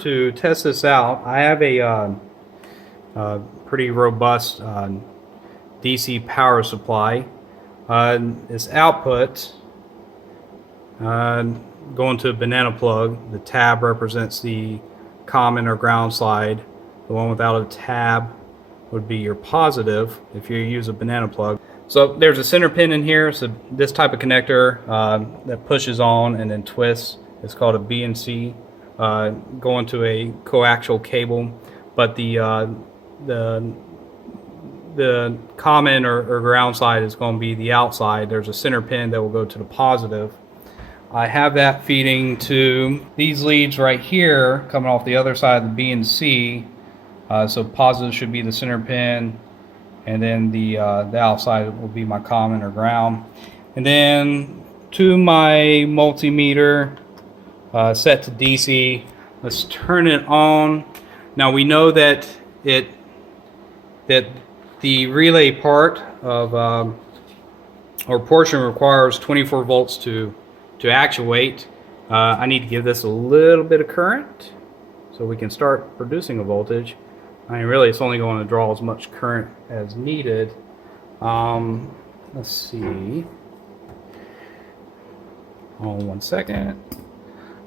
to test this out, I have a pretty robust DC power supply. This output going to a banana plug. The tab represents the common or ground side. The one without a tab would be your positive if you use a banana plug. So there's a center pin in here. So this type of connector that pushes on and then twists. It's called a BNC. Going to a coaxial cable, but the common or ground side is going to be the outside. There's a center pin that will go to the positive. I have that feeding to these leads right here coming off the other side of the BNC. So positive should be the center pin, and then the outside will be my common or ground. And then to my multimeter set to DC. Let's turn it on. Now we know that the relay part of or portion requires 24 volts to actuate. I need to give this a little bit of current so we can start producing a voltage. I mean, really, it's only going to draw as much current as needed. Let's see. Hold on 1 second.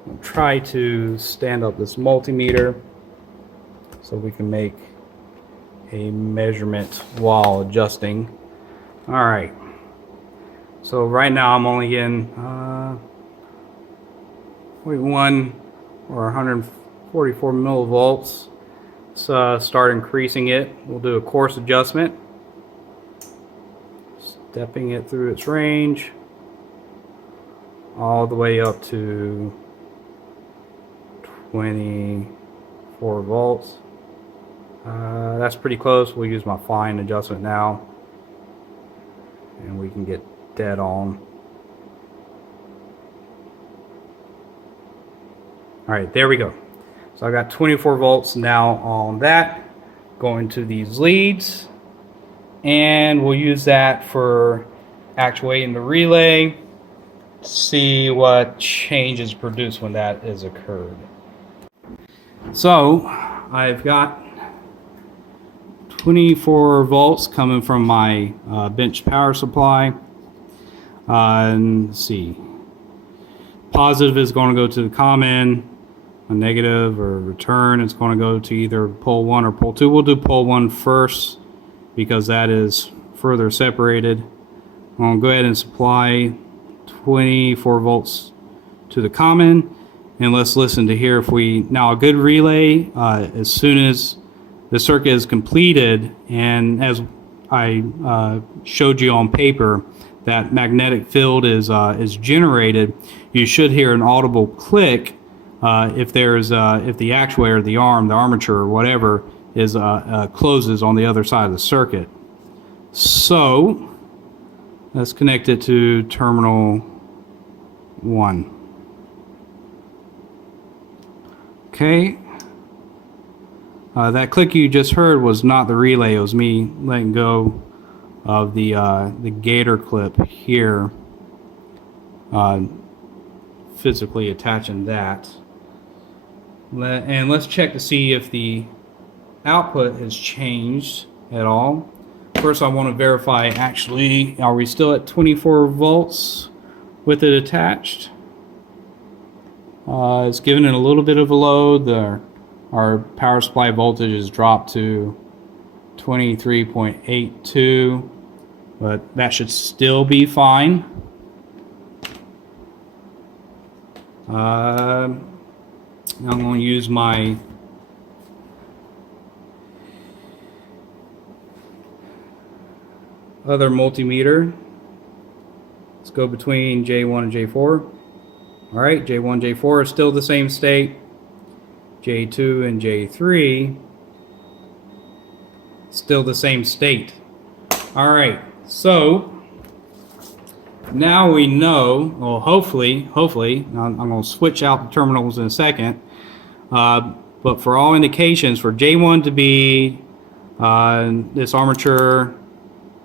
I'll try to stand up this multimeter so we can make a measurement while adjusting. All right. So right now I'm only getting 0.1 or 144 millivolts. Let's start increasing it. We'll do a course adjustment, stepping it through its range all the way up to 24 volts. That's pretty close. We'll use my fine adjustment now, and we can get dead on. All right, there we go. So I got 24 volts now on that, going to these leads, and we'll use that for actuating the relay. See what changes produced when that has occurred. So I've got 24 volts coming from my bench power supply. And let's see. Positive is going to go to the common. A negative or return, it's going to go to either pole 1 or pole 2. We'll do pole 1 first because that is further separated. I'll go ahead and supply 24 volts to the common, and let's listen to hear if we now a good relay as soon as the circuit is completed, and as I showed you on paper, that magnetic field is generated. You should hear an audible click if the actuator, the arm, the armature, or whatever is closes on the other side of the circuit. So let's connect it to terminal 1. Okay. That click you just heard was not the relay. It was me letting go of the gator clip here, physically attaching that. And let's check to see if the output has changed at all. First, I want to verify, actually, are we still at 24 volts with it attached? It's giving it a little bit of a load. Our power supply voltage has dropped to 23.82, but that should still be fine. I'm going to use my other multimeter. Let's go between J1 and J4. All right, J1, J4 is still the same state. J2 and J3 still the same state. All right, so now we know, well, hopefully, I'm going to switch out the terminals in a second, but for all indications, for J1 to be this armature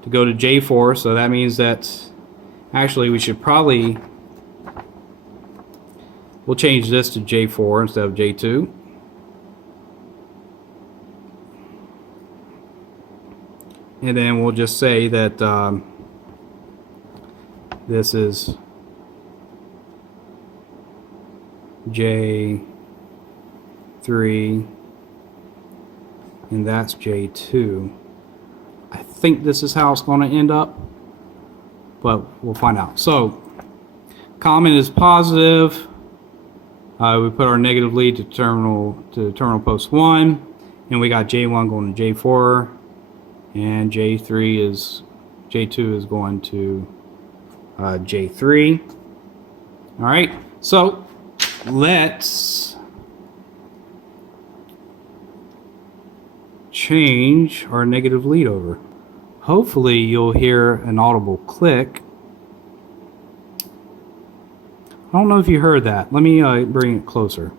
to go to J4, so that means that actually we should probably, we'll change this to J4 instead of J2. And then we'll just say that this is J3 and that's J2. I think this is how it's going to end up, but we'll find out. So common is positive. We put our negative lead to terminal post 1, and we got J1 going to J4, and J2 is going to J3. All right, so let's change our negative lead over. Hopefully you'll hear an audible click. I don't know if you heard that. Let me bring it closer.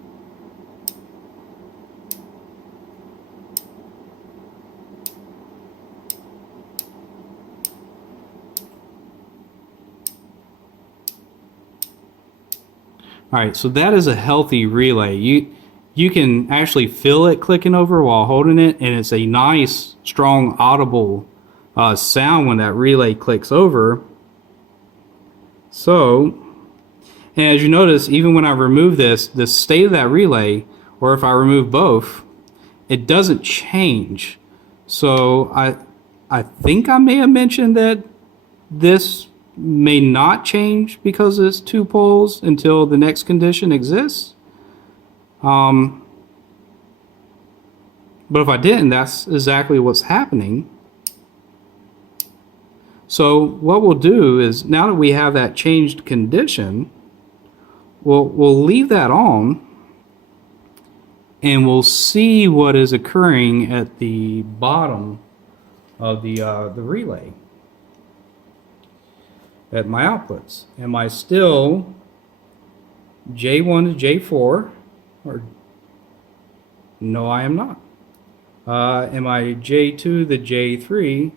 All right, so that is a healthy relay. You can actually feel it clicking over while holding it, and it's a nice, strong, audible sound when that relay clicks over. So, and as you notice, even when I remove this, the state of that relay, or if I remove both, it doesn't change. So I think I may have mentioned that this may not change because it's 2 poles until the next condition exists. But if I didn't, that's exactly what's happening. So what we'll do is, now that we have that changed condition, we'll leave that on, and we'll see what is occurring at the bottom of the relay at my outputs. Am I still J1 to J4? Or no, I am not. Am I J2 to J3?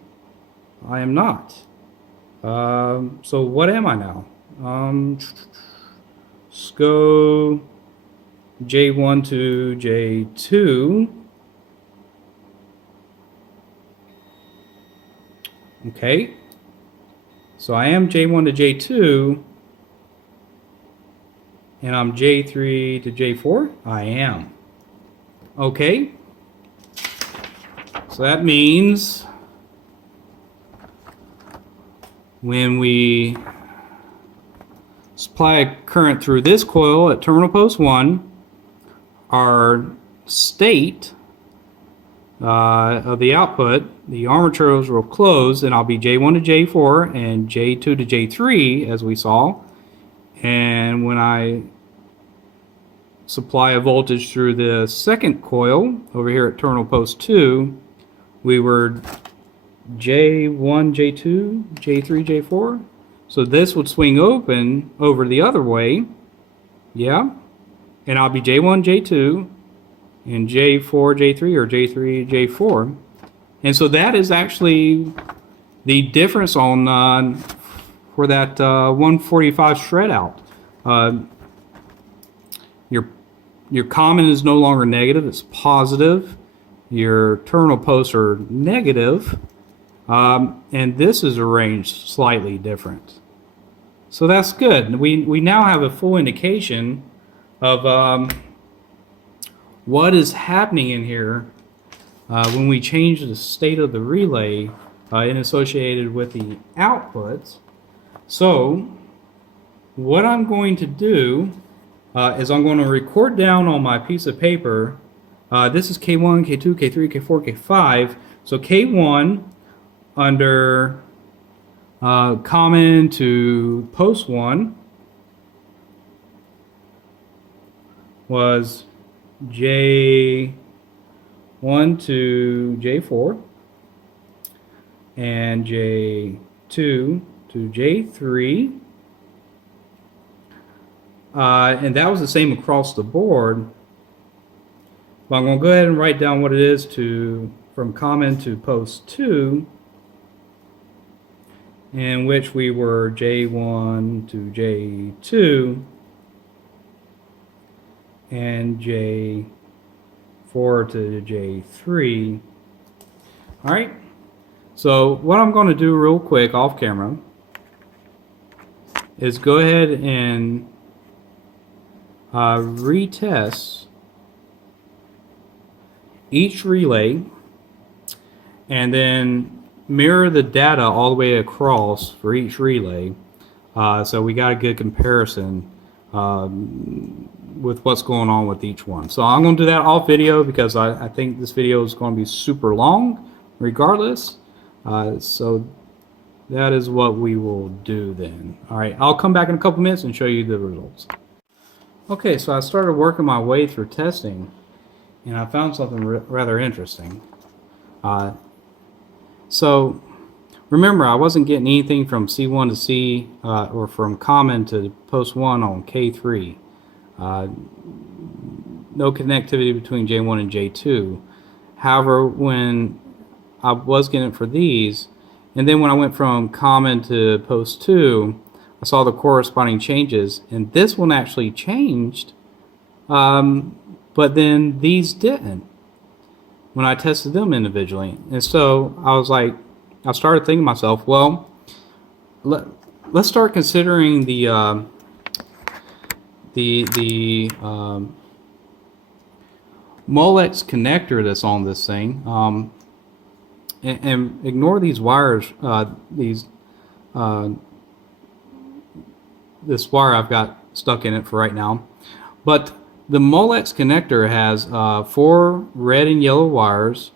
I am not. So what am I now? Let's go J1 to J2. Okay. So I am J1 to J2, and I'm J3 to J4? I am. Okay. So that means when we supply a current through this coil at terminal post 1, our state of the output, the armatures will close, and I'll be J1 to J4 and J2 to J3, as we saw. And when I supply a voltage through the second coil over here at terminal post 2, we were J1, J2, J3, J4. So this would swing open over the other way. Yeah. And I'll be J1, J2, and J4, J3, or J3, J4. And so that is actually the difference on for that 145 shred out. Your common is no longer negative, it's positive. Your terminal posts are negative, and this is arranged slightly different. So that's good. We now have a full indication of what is happening in here when we change the state of the relay and associated with the outputs. So what I'm going to do is I'm going to record down on my piece of paper. This is K1, K2, K3, K4, K5. So K1 under common to post 1 was J1 to J4 and J2 to J3. And that was the same across the board. But I'm going to go ahead and write down what it is from common to post 2, in which we were J1 to J2 and J4 to J3. All right. So what I'm going to do real quick off camera is go ahead and retest each relay and then mirror the data all the way across for each relay, so we got a good comparison with what's going on with each one. So I'm going to do that off video because I think this video is going to be super long regardless. So that is what we will do then. Alright, I'll come back in a couple minutes and show you the results. Okay, so I started working my way through testing and I found something rather interesting. So remember, I wasn't getting anything from C1 to C or from common to post 1 on K3. No connectivity between J1 and J2. However, when I was getting it for these, and then when I went from common to post 2, I saw the corresponding changes, and this one actually changed, but then these didn't when I tested them individually. And so I was like, I started thinking to myself, well, let's start considering the Molex connector that's on this thing, and ignore these wires, this wire I've got stuck in it for right now. But the Molex connector has 4 red and yellow wires,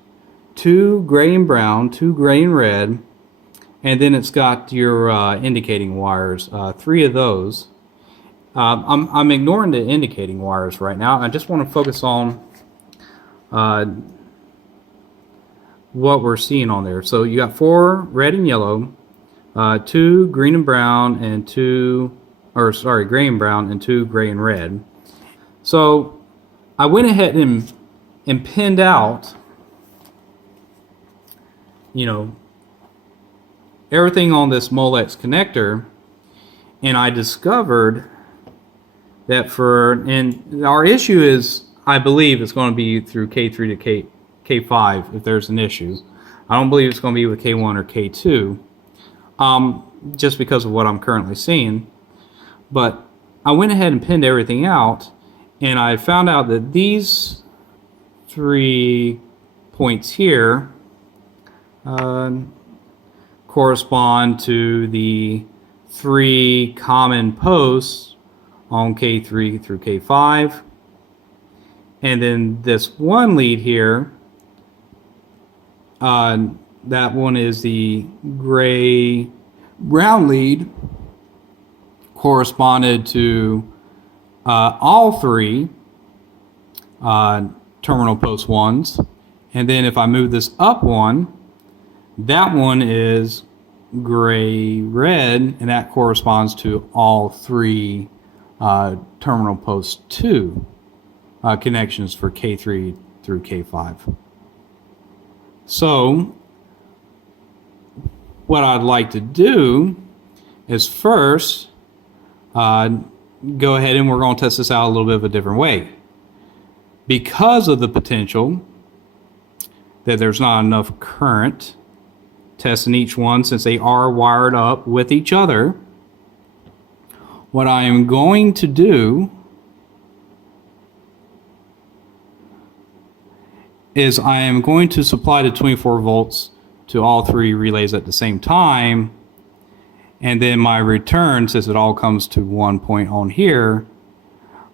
2 gray and brown, 2 gray and red, and then it's got your indicating wires, 3 of those. I'm ignoring the indicating wires right now. I just want to focus on what we're seeing on there. So you got 4 red and yellow, 2 green and brown, and 2, or sorry, gray and brown, and 2 gray and red. So I went ahead and pinned out, you know, everything on this Molex connector, and I discovered that and our issue is, I believe it's going to be through K3 to K5 if there's an issue. I don't believe it's going to be with K1 or K2, just because of what I'm currently seeing. But I went ahead and pinned everything out, and I found out that these 3 points here correspond to the 3 common posts on K3 through K5. And then this one lead here, that one is the gray-brown lead, corresponded to all 3 terminal post 1s. And then if I move this up one, that one is gray-red, and that corresponds to all 3 terminal post 2 connections for K3 through K5. So what I'd like to do is first go ahead and we're going to test this out a little bit of a different way. Because of the potential that there's not enough current testing each one, since they are wired up with each other, what I am going to do is I am going to supply the 24 volts to all 3 relays at the same time, and then my return, since it all comes to one point on here,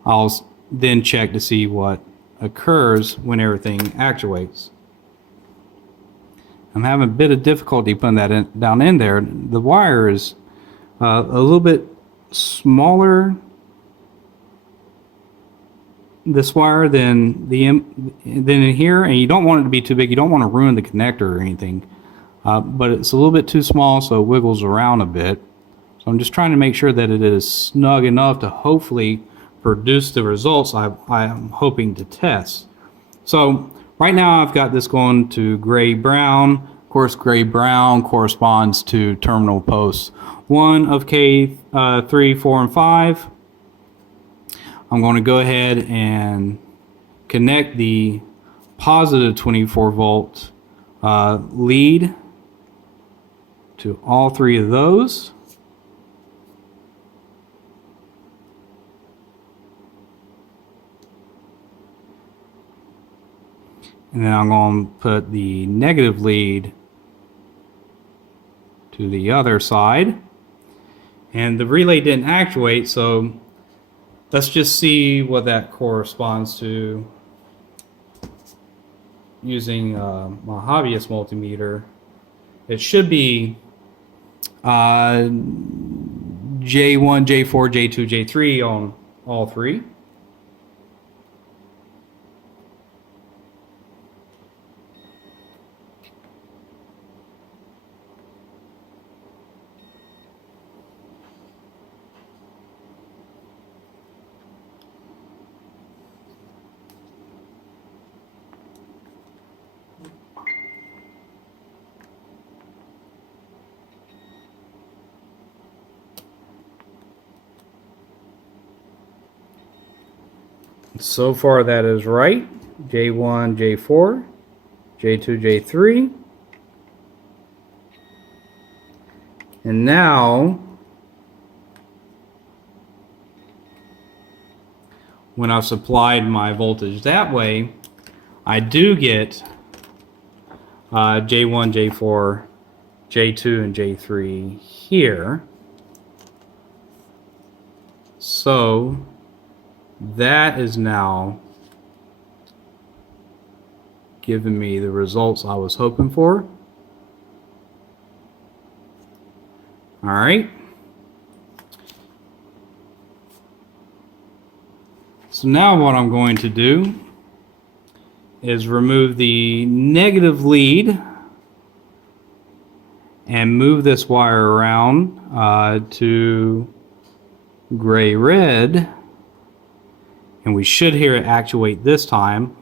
I'll then check to see what occurs when everything actuates. I'm having a bit of difficulty putting that down in there. The wire is a little bit smaller, this wire, than in here, and you don't want it to be too big. You don't want to ruin the connector or anything, but it's a little bit too small, so it wiggles around a bit. So I'm just trying to make sure that it is snug enough to hopefully produce the results I am hoping to test. So right now I've got this going to gray-brown. Of course, gray-brown corresponds to terminal posts 1 of K3, 4, and 5. I'm going to go ahead and connect the positive 24 volt lead to all three of those. And then I'm going to put the negative lead to the other side. And the relay didn't actuate, so let's just see what that corresponds to using my hobbyist multimeter. It should be J1, J4, J2, J3 on all three. So far that is right. J1, J4, J2, J3. And now, when I've supplied my voltage that way, I do get J1, J4, J2, and J3 here. So that is now giving me the results I was hoping for. All right. So now what I'm going to do is remove the negative lead and move this wire around to gray-red. And we should hear it actuate this time.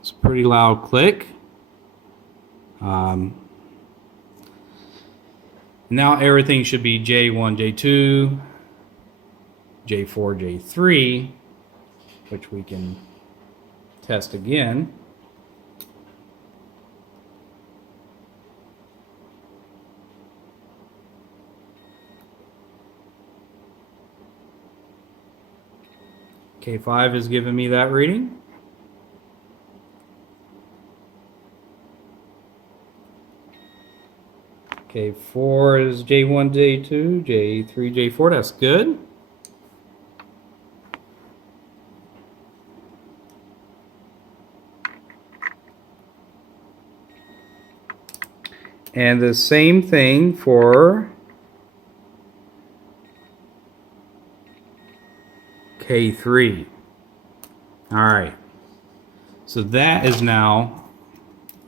It's a pretty loud click. Now everything should be J1, J2, J4, J3, which we can test again. K5 is giving me that reading. K4 is J1, J2, J3, J4. That's good. And the same thing for K3. All right. So that is now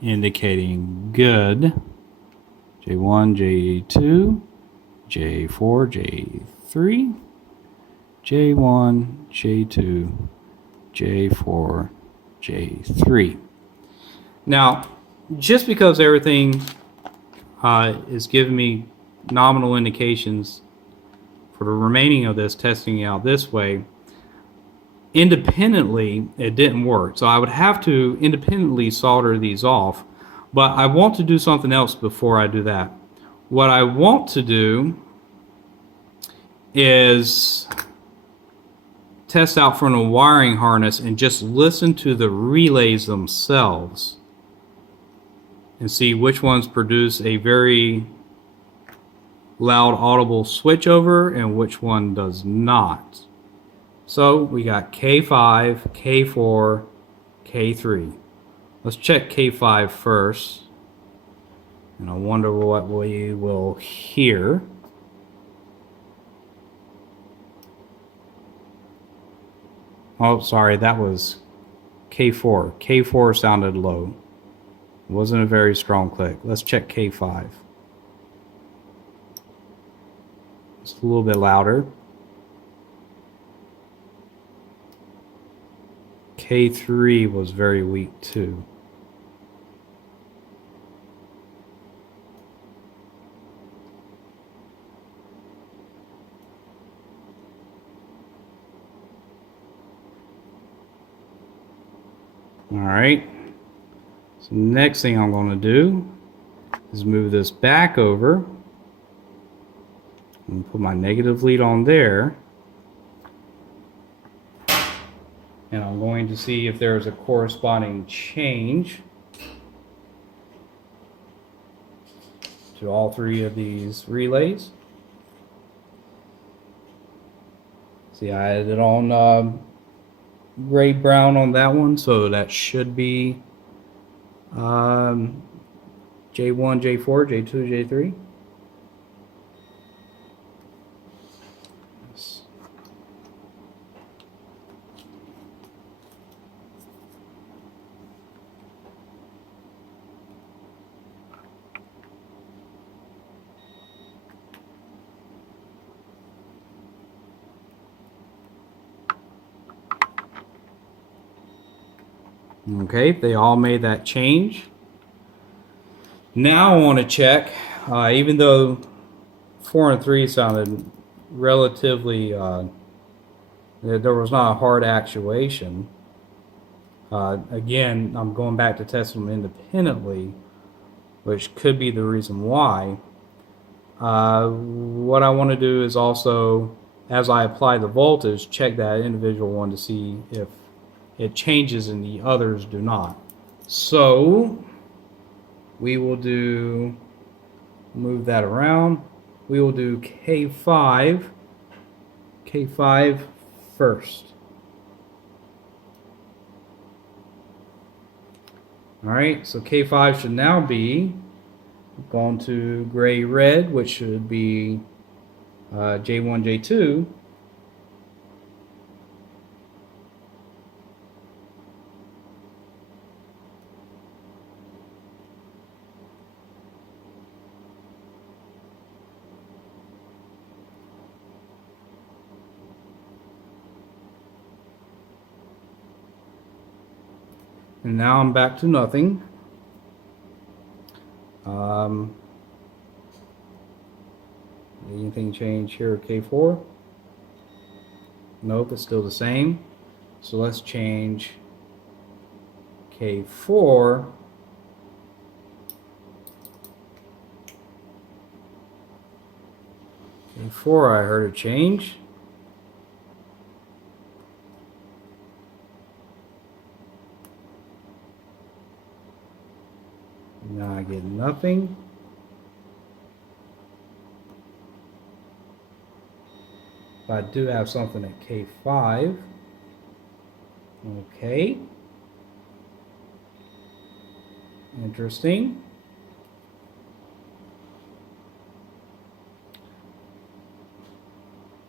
indicating good. J1, J2, J4, J3, J1, J2, J4, J3. Now, just because everything is giving me nominal indications for the remaining of this, testing it out this way, independently it didn't work. So I would have to independently solder these off. But I want to do something else before I do that. What I want to do is test out from a wiring harness and just listen to the relays themselves and see which ones produce a very loud audible switchover and which one does not. So we got K5, K4, K3. Let's check K5 first, and I wonder what we will hear. Oh, sorry, that was K4. K4 sounded low. It wasn't a very strong click. Let's check K5. It's a little bit louder. K3 was very weak too. All right, So next thing I'm going to do is move this back over and put my negative lead on there. And I'm going to see if there's a corresponding change to all three of these relays. See, I added it on gray brown on that one, so that should be J1, J4, J2, J3. Yes. Okay, they all made that change. Now I want to check, even though 4 and 3 sounded relatively, there was not a hard actuation. Again, I'm going back to test them independently, which could be the reason why. What I want to do is also, as I apply the voltage, check that individual one to see if it changes and the others do not. So we will move that around. We will do K5 first. All right, so K5 should now be going to gray red, which should be J1, J2. And now I'm back to nothing. Anything change here at K4? Nope, it's still the same. So let's change K4 K4, I heard a change. Now I get nothing. But I do have something at K5. Okay. Interesting.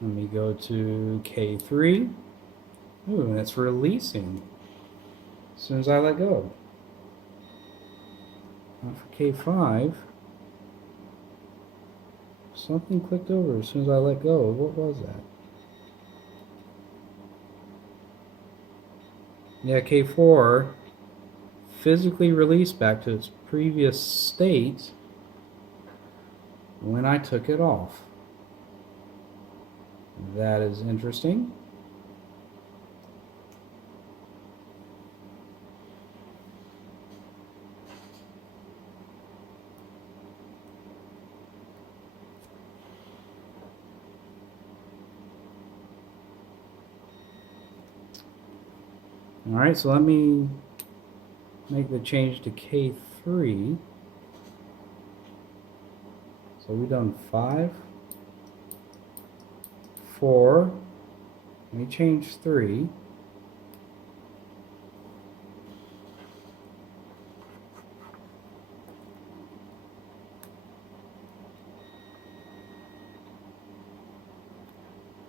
Let me go to K3. Ooh, and it's releasing as soon as I let go. Now for K5, something clicked over as soon as I let go. What was that? Yeah, K4 physically released back to its previous state when I took it off. That is interesting. All right, so let me make the change to K3. So we've done 5, 4, let me change 3.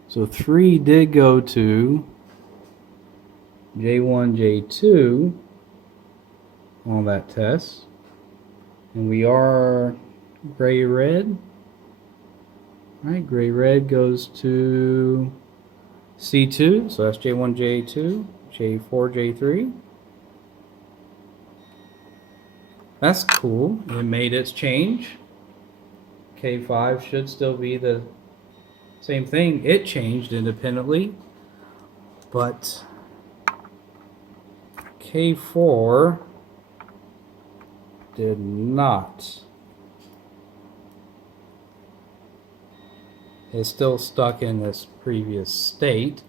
So 3 did go to J1, J2 on that test. And we are gray red. All right, gray red goes to C2, so that's J1, J2, J4, J3. That's cool. It made its change. K5 should still be the same thing. It changed independently, but K4 did not. It's still stuck in this previous state.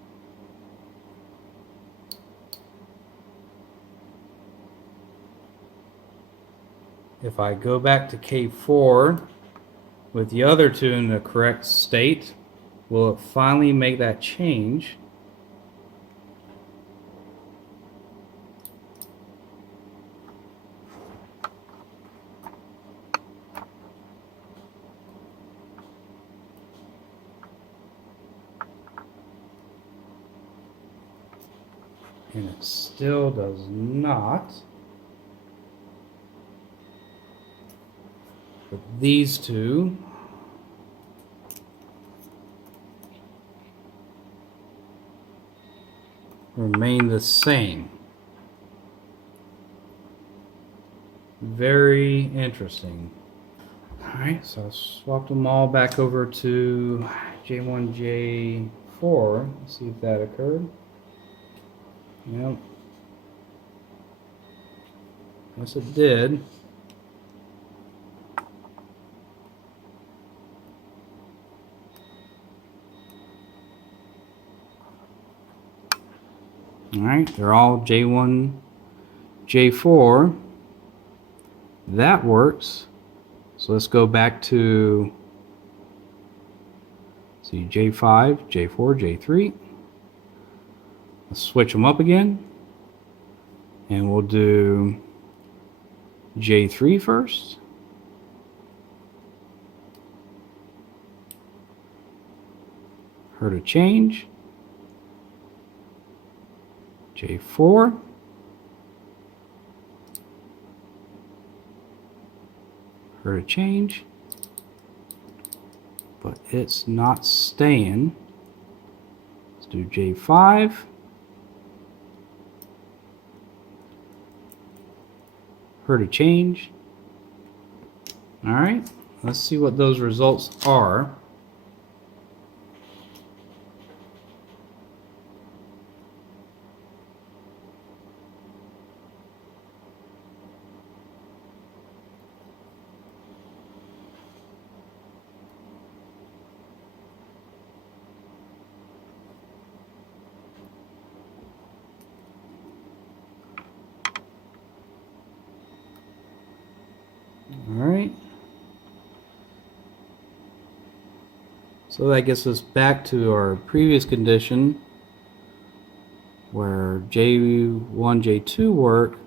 If I go back to K4 with the other two in the correct state, will it finally make that change? And it still does not. But these two remain the same. Very interesting. Alright, so I swapped them all back over to J1, J4. Let's see if that occurred. Yep. Yes, it did. Alright, they're all J1, J4. That works. So let's go back to, see, J5, J4, J3. Let's switch them up again. And we'll do J3 first. Heard a change. J4. Heard a change. But it's not staying. Let's do J5. Heard a change. All right, let's see what those results are. Alright, so that gets us back to our previous condition where J1, J2 work,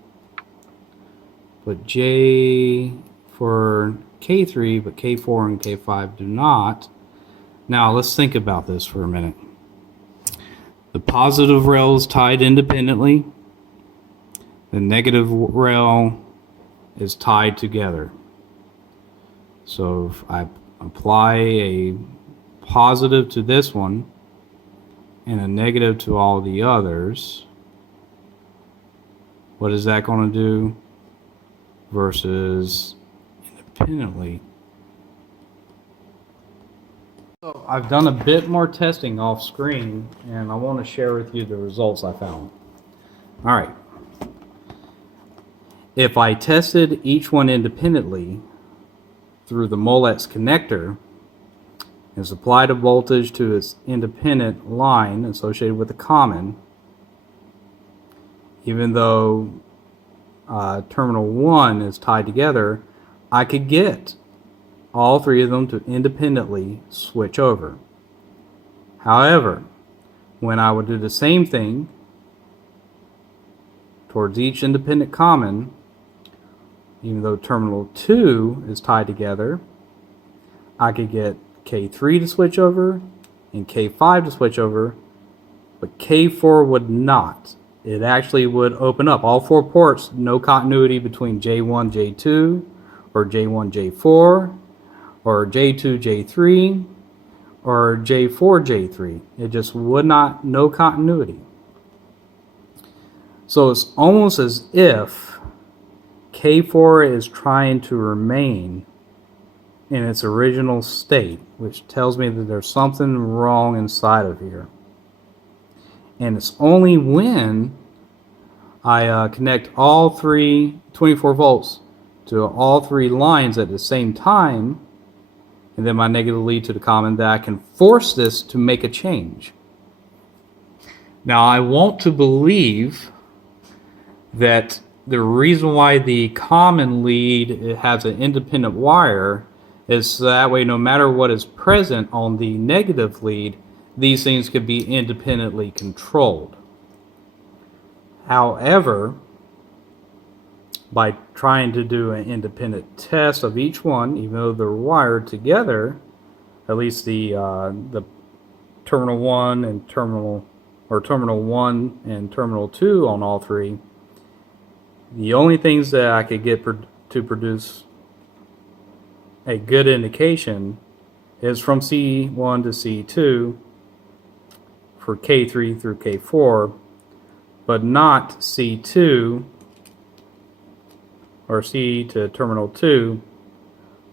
but J for K3, but K4 and K5 do not. Now let's think about this for a minute. The positive rail is tied independently. The negative rail is tied together. So if I apply a positive to this one and a negative to all the others, what is that going to do versus independently? So I've done a bit more testing off screen and I want to share with you the results I found. All right. If I tested each one independently through the Molex connector and supplied a voltage to its independent line associated with the common, even though terminal 1 is tied together, I could get all three of them to independently switch over. However, when I would do the same thing towards each independent common, even though terminal 2 is tied together, I could get K3 to switch over and K5 to switch over, but K4 would not. It actually would open up all four ports, no continuity between J1, J2, or J1, J4, or J2, J3, or J4, J3. It just would not, no continuity. So it's almost as if K4 is trying to remain in its original state, which tells me that there's something wrong inside of here. And it's only when I connect all three 24 volts to all three lines at the same time, and then my negative lead to the common, that I can force this to make a change. Now, I want to believe that the reason why the common lead has an independent wire is so that way no matter what is present on the negative lead, these things could be independently controlled. However, by trying to do an independent test of each one, even though they're wired together, at least the terminal 1 and terminal 1 and terminal 2 on all three, the only things that I could get to produce a good indication is from C1 to C2 for K3 through K4, but not C2 or C to terminal 2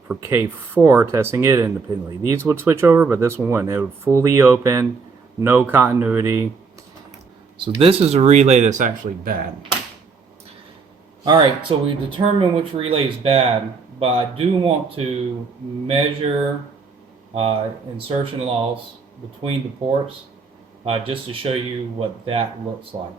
for K4, testing it independently. These would switch over, but this one wouldn't. It would fully open, no continuity. So this is a relay that's actually bad. Alright, so we determined which relay is bad, but I do want to measure insertion loss between the ports just to show you what that looks like.